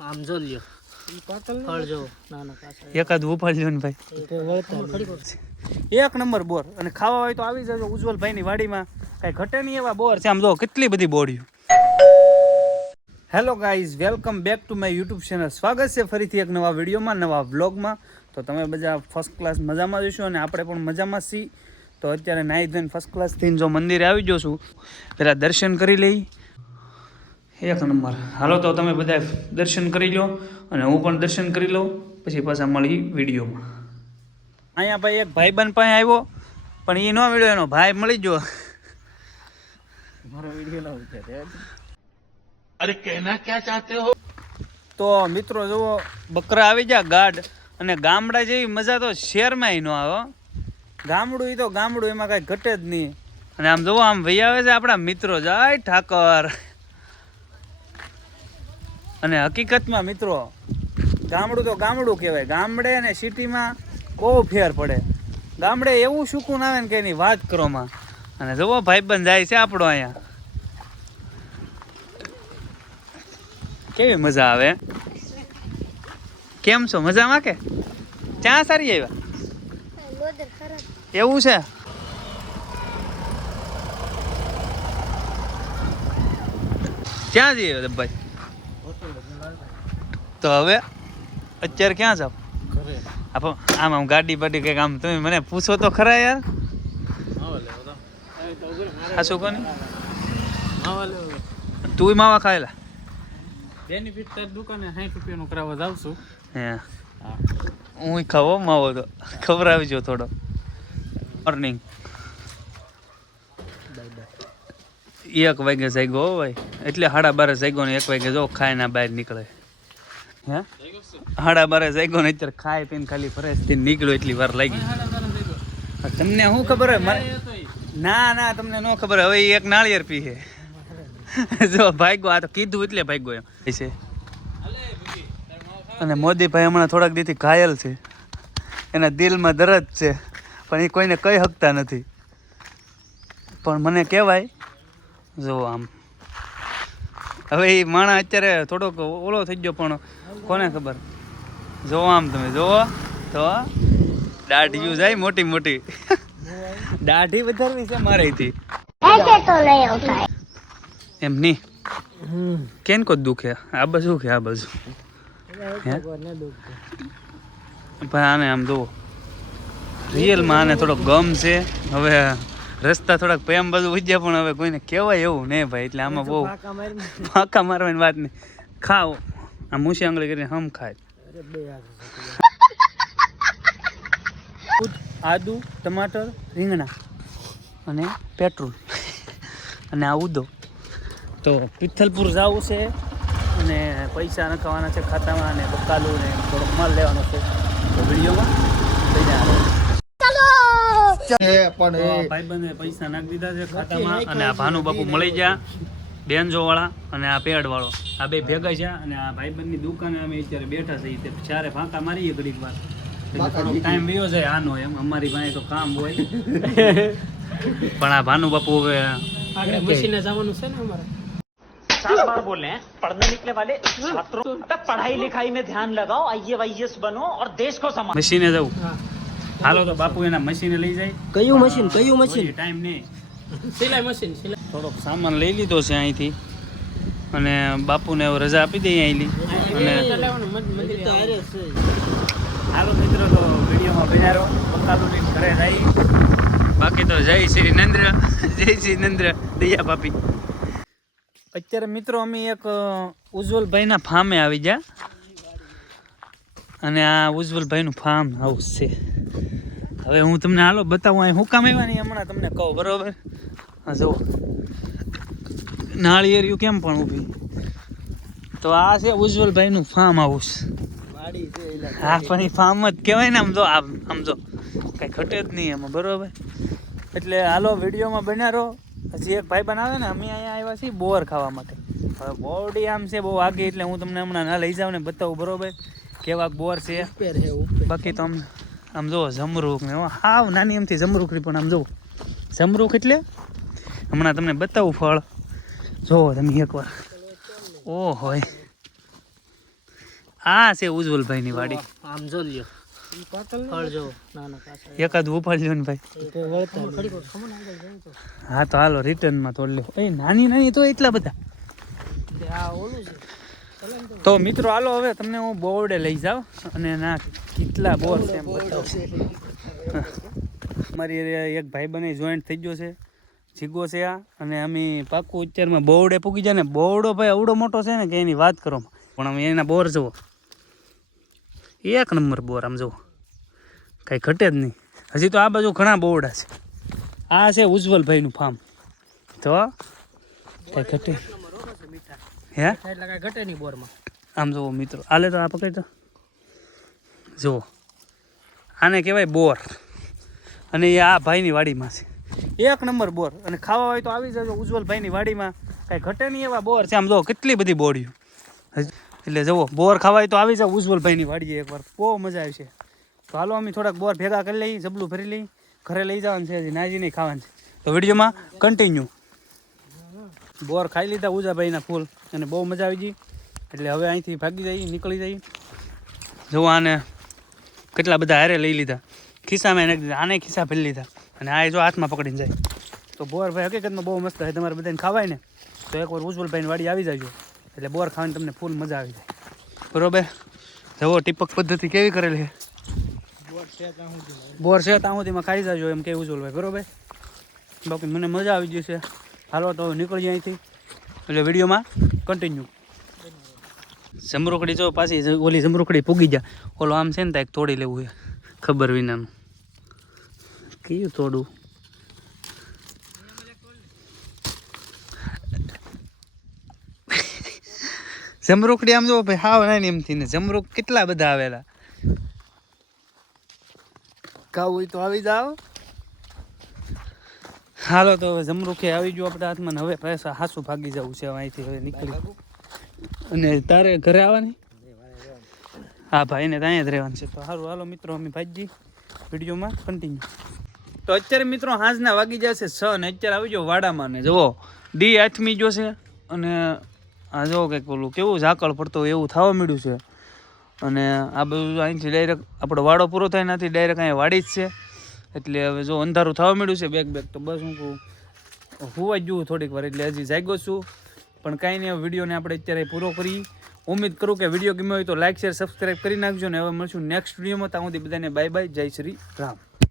આમ જો લ્યો ફળ જો નાના પાછળ એકાદ ઉપાડ લ્યો ને ભાઈ એક નંબર બોર અને ખાવા હોય તો આવી જજો ઉજ્જવલભાઈની વાડીમાં કાંઈ ઘટે નહીં એવા બોર છે આમ જો કેટલી બધી બોર્યું hello guys welcome back to my YouTube channel સ્વાગત છે ફરીથી એક નવા વિડીયોમાં નવા વ્લોગમાં તો તમે બધા ફર્સ્ટ ક્લાસ મજામાં જશો અને આપણે પણ મજામાં છીએ તો અત્યારે નાહી ધોઈને ફર્સ્ટ ક્લાસ થઈને જો મંદિરે આવી ગયો છું પહેલાં દર્શન કરી લઈ એક નંબર હાલો તો તમે બધા દર્શન કરી લો અને હું પણ દર્શન કરી લઉં પછી પાછા મળી વિડીયોમાં અહીંયા ભાઈ એક ભાઈબંધ પાસે આવ્યો પણ એ ન મળ્યો એનો ભાઈ મળી ગયો મારો વિડીયો ના ઉતારે અરે કહેના ક્યાં ચાહતે હો તો મિત્રો જુઓ બકરા આવી જા ગાઢ અને ગામડા જેવી મજા તો શહેરમાં ન આવે ગામડું તો ગામડું એમાં કાંઈ ઘટે જ નહીં અને આમ જુઓ આમ ભાઈ આવે છે આપણા મિત્રો જય ઠાકર અને હકીકતમાં મિત્રો ગામડું તો ગામડું કહેવાય ગામડે અને સિટીમાં બહુ ફેર પડે ગામડે એવું સુકૂન આવે ને કે એની વાત કરોમાં અને જુઓ ભાઈબંધ જાય છે આપણો અહીંયા કેવી મજા આવે કેમ છો મજામાં કે ક્યાં સારી આવ્યા એવું છે ક્યાં જઈએ ભાઈ તો હવે અત્યારે ક્યાં જાવ આમ આમ ગાડી બાડી કંઈક આમ તમે મને પૂછો તો ખરા યાર હા શું કોની તું માવા ખાયેલા બેનિફિટ તાર દુકાને 60 રૂપિયાનું કરાવવા જાવ છું હે હું ખાવો માવો તો ખબર આવી જો થોડો મોર્નિંગ 1 વાગે જાગ્યો હો ભાઈ એટલે 12:30 જાગ્યો ને 1 વાગે જો ખાઈને બહાર નીકળે હે 12:30 જાગ્યો ને અત્યારે ખાઈ પીને ખાલી ફ્રેશ થઈને નીકળ્યો એટલી વાર લાગી તમને શું ખબર હે ના તમને ન ખબર હવે એક નાળિયેર પી છે જો ભાગ્યો આ તો કીધું એટલે ભાગ્યો એમ છે અને મોદીભાઈ હમણાં થોડાક દીથી ઘાયલ છે એના દિલમાં દર્દ છે પણ એ કોઈને કહી શકતા નથી પણ મને કહેવાય જો આમ હવે એ માણસ અત્યારે થોડોક ઓલો થઈ ગયો પણ કોને ખબર જો આમ તમે જોવો તો દાઢીયું જાય મોટી મોટી દાઢી વધારવી છે મારેથી એમ નહીં કેન કો દુખે આ બાજુ કે આ બાજુ ભાઈ આને આમ જુઓ રિયલમાં આને થોડો ગમ છે હવે રસ્તા થોડાક પ્રેમ બાજુ ઉજ્યા પણ હવે કોઈને કહેવાય એવું નહીં ભાઈ એટલે આમાં બહુ ફાંકા મારવાની વાત નહીં ખાઓ આ મૂછી આંગળી કરીને હમ ખાય આદુ ટમાટર રીંગણા અને પેટ્રોલ અને આ ઉદો તો પિથલપુર જવું છે અને પૈસા નખાવાના છે ખાતામાં અને બકાલું ને થોડોક માલ લેવાનો છે તો વિડીયોમાં ભાઈબંધે પૈસા નાખી દીધા છે ખાતામાં અને આ ભાનુ બાપુ મળી ગયા બેનજો વાળા અને આ પેડ વાળો આ બે ભેગા છે અને આ ભાઈબંધની દુકાને અમે અત્યારે બેઠા છીએ ચારે ફાંકા મારીએ ઘડીક વાર એટલે થોડોક ટાઈમ વયો જાય આનો એમ અમારી પાસે તો કામ હોય પણ આ ભાનુ બાપુ હવે આગળ મશીને જવાનું છે ને અમારે 7 बार बोले हैं पढ़ने निकले वाले छात्रों तब पढ़ाई लिखाई में ध्यान लगाओ आईएएस बनो और देश को संभालो મશીને જવું હાલો તો બાપુ એના મશીને લઈ જાય કયું મશીન ટાઈમ નહીં સિલાઈ મશીન થોડોક સામાન લઈ લીધો છે અહીંથી અને બાપુને હવે રજા આપી દઈએ અહીંથી અને હાલો મિત્રો તો વિડીયોમાં બન્યા બકાલું લઈને ઘરે જાય બાકી તો જય શ્રી નરેન્દ્ર દયા પાપી અત્યારે મિત્રો અમે એક ઉજ્જવલભાઈના ફાર્મે આવી ગયા અને આ ઉજ્જવલભાઈનું ફાર્મ હાઉસ છે હવે હું તમને હાલો બતાવું અહીં હું કામ આવ્યા નહીં હમણાં તમને કહું બરોબર હા જુઓ નાળિયેરિયું કેમ પણ ઊભી તો આ છે ઉજ્જવલભાઈનું ફાર્મ હાઉસ હા પણ એ ફાર્મ જ કહેવાય ને આમ જો કાંઈ ઘટે જ નહીં એમાં બરોબર એટલે હાલો વિડીયોમાં બન્યા રહો હજી એક ભાઈ બનાવે ને અમે અહીંયા આવ્યા છીએ બોર ખાવા માટે હવે બોરડી આમ છે બહુ આગી એટલે હું તમને હમણાં ના લઈ જાઉં ને બતાવું બરોબર કેવા બોર છે બાકી તો આમ જુઓ જમરૂખ ને હાવ નાની એમથી જમરૂખની પણ આમ જુઓ જમરૂખ એટલે હમણાં તમને બતાવું ફળ જોવો તમે એકવાર ઓ હોય આ છે ઉજ્જવલભાઈની વાડી. આમ જો લ્યો ફળ જો નાના કાચા એકાદ ઉપાડ લ્યો ને ભાઈ. હા તો હાલો રિટર્નમાં તોડ લ્યો. એ નાની નાની તો એટલા બધા. આ ઓલું છે તો મિત્રો હાલો હવે તમને હું બોર્ડે લઈ જાઉં અને ના કેટલા બોર છે એમ બતાવશે. અમારી એક ભાઈ બને જોઈન્ટ થઈ ગયો છે, જીગો છે આ, અને અમે પાકું અત્યારમાં બોર્ડે પૂકી જાય ને. બોર્ડો ભાઈ અવડો મોટો છે ને કે એની વાત કરો, પણ અમે એના બોર જુઓ, એક નંબર બોર. આમ જુઓ કાંઈ ઘટે જ નહીં. હજી તો આ બાજુ ઘણા બોરડા છે. આ છે ઉજ્જવલભાઈનું ફાર્મ. તો કાંઈ ઘટે હે એટલે કાંઈ ઘટે નહીં બોરમાં. આમ જુઓ મિત્રો, આલે તો આ પકડી તો જુઓ, આને કહેવાય બોર. અને એ આ ભાઈની વાડીમાં છે, એક નંબર બોર. અને ખાવા હોય તો આવી જજો ઉજ્જવલભાઈની વાડીમાં, કાંઈ ઘટે નહીં એવા બોર છે. આમ જુઓ કેટલી બધી બોડીઓ. એટલે જુઓ બોર ખાવા હોય તો આવી જાવ ઉજ્જવલભાઈની વાડીએ એકવાર, બહુ મજા આવશે. તો હાલો અમે થોડાક બોર ભેગા કરી લઈએ, જબલું ભરી લઈ, ઘરે લઈ જવાનું છે, હજી નાજી નહીં ખાવાનું છે. તો વિડીયોમાં કન્ટિન્યુ. બોર ખાઈ લીધા ઉજાભાઈના ફૂલ અને બહુ મજા આવી ગઈ. એટલે હવે અહીંથી ભાગી જઈએ, નીકળી જઈએ. જુઓ આને કેટલા બધા હારે લઈ લીધા, ખિસ્સામાં નાખી દીધા, આને ખિસ્સા ભરી લીધા, અને આ જો હાથમાં પકડીને જાય. તો બોર ભાઈ હકીકતમાં બહુ મસ્ત છે. તમારે બધાને ખાવાય ને તો એકવાર ઉજ્જવલભાઈની વાડી આવી જાજો, એટલે બોર ખાવાની તમને ફૂલ મજા આવી જાય. બરોબર. જુઓ ટીપક પદ્ધતિ કેવી કરેલી છે. બોર છે ત્યાં સુધીમાં ખાઈ જાજો એમ કે ઉજ્જવલભાઈ. બરોબર. બાકી મને મજા આવી ગઈ છે. હાલો તો નીકળી જાય અહીંથી, એટલે વિડીયોમાં કન્ટિન્યુ. જમરૂકડી જો પાછી ઓલી જમરૂકડી પૂગી જાય. ઓલો આમ છે ને ત્યાં એક તોડી લેવું છે ખબર વિનાનું. કયું તોડવું? જમરૂકડી આમ જો ભાઈ હાવ નાની એમથી ને. જમરૂક કેટલા બધા આવેલા. ખાવું હોય તો આવી જાઓ. હાલો તો હવે જમરૂખે આવી ગયો આપણા હાથમાં ને હવે પૈસા હાસું ભાગી જવું છે અહીંથી. હવે નીકળી અને તારે ઘરે આવવાની? હા ભાઈને ત્યાં જ રહેવાનું છે. તો સારું હાલો મિત્રો અમે ભાઈજી વિડીયોમાં કન્ટિન્યુ. તો અત્યારે મિત્રો સાંજના વાગી જશે 6 ને અત્યારે આવી જાઓ વાડામાં ને જુઓ ડી આથમી ગયો છે. અને આ જુઓ કંઈક ઓલું કેવું ઝાકળ પડતો એવું થવા મળ્યું છે. અને આ બધું અહીંથી ડાયરેક્ટ આપણો વાડો પૂરો થાય નથી, ડાયરેક્ટ અહીંયા વાડી જ છે. એટલે હવે જો અંધારું થવા મળ્યું છે બેગ તો બસ હું હુવા જ જવું થોડીક વાર. એટલે હજી જાગ્યો છું, પણ કાંઈ નહીં. વિડીયોને આપણે અત્યારે પૂરો કરી. ઉમ્મીદ કરું કે વિડીયો ગમ્યો હોય તો લાઇક શેર સબસ્ક્રાઈબ કરી નાખજો. ને હવે મળશું નેક્સ્ટ વિડીયોમાં. ત્યાં સુધી બધાને બાય બાય, જય શ્રી રામ.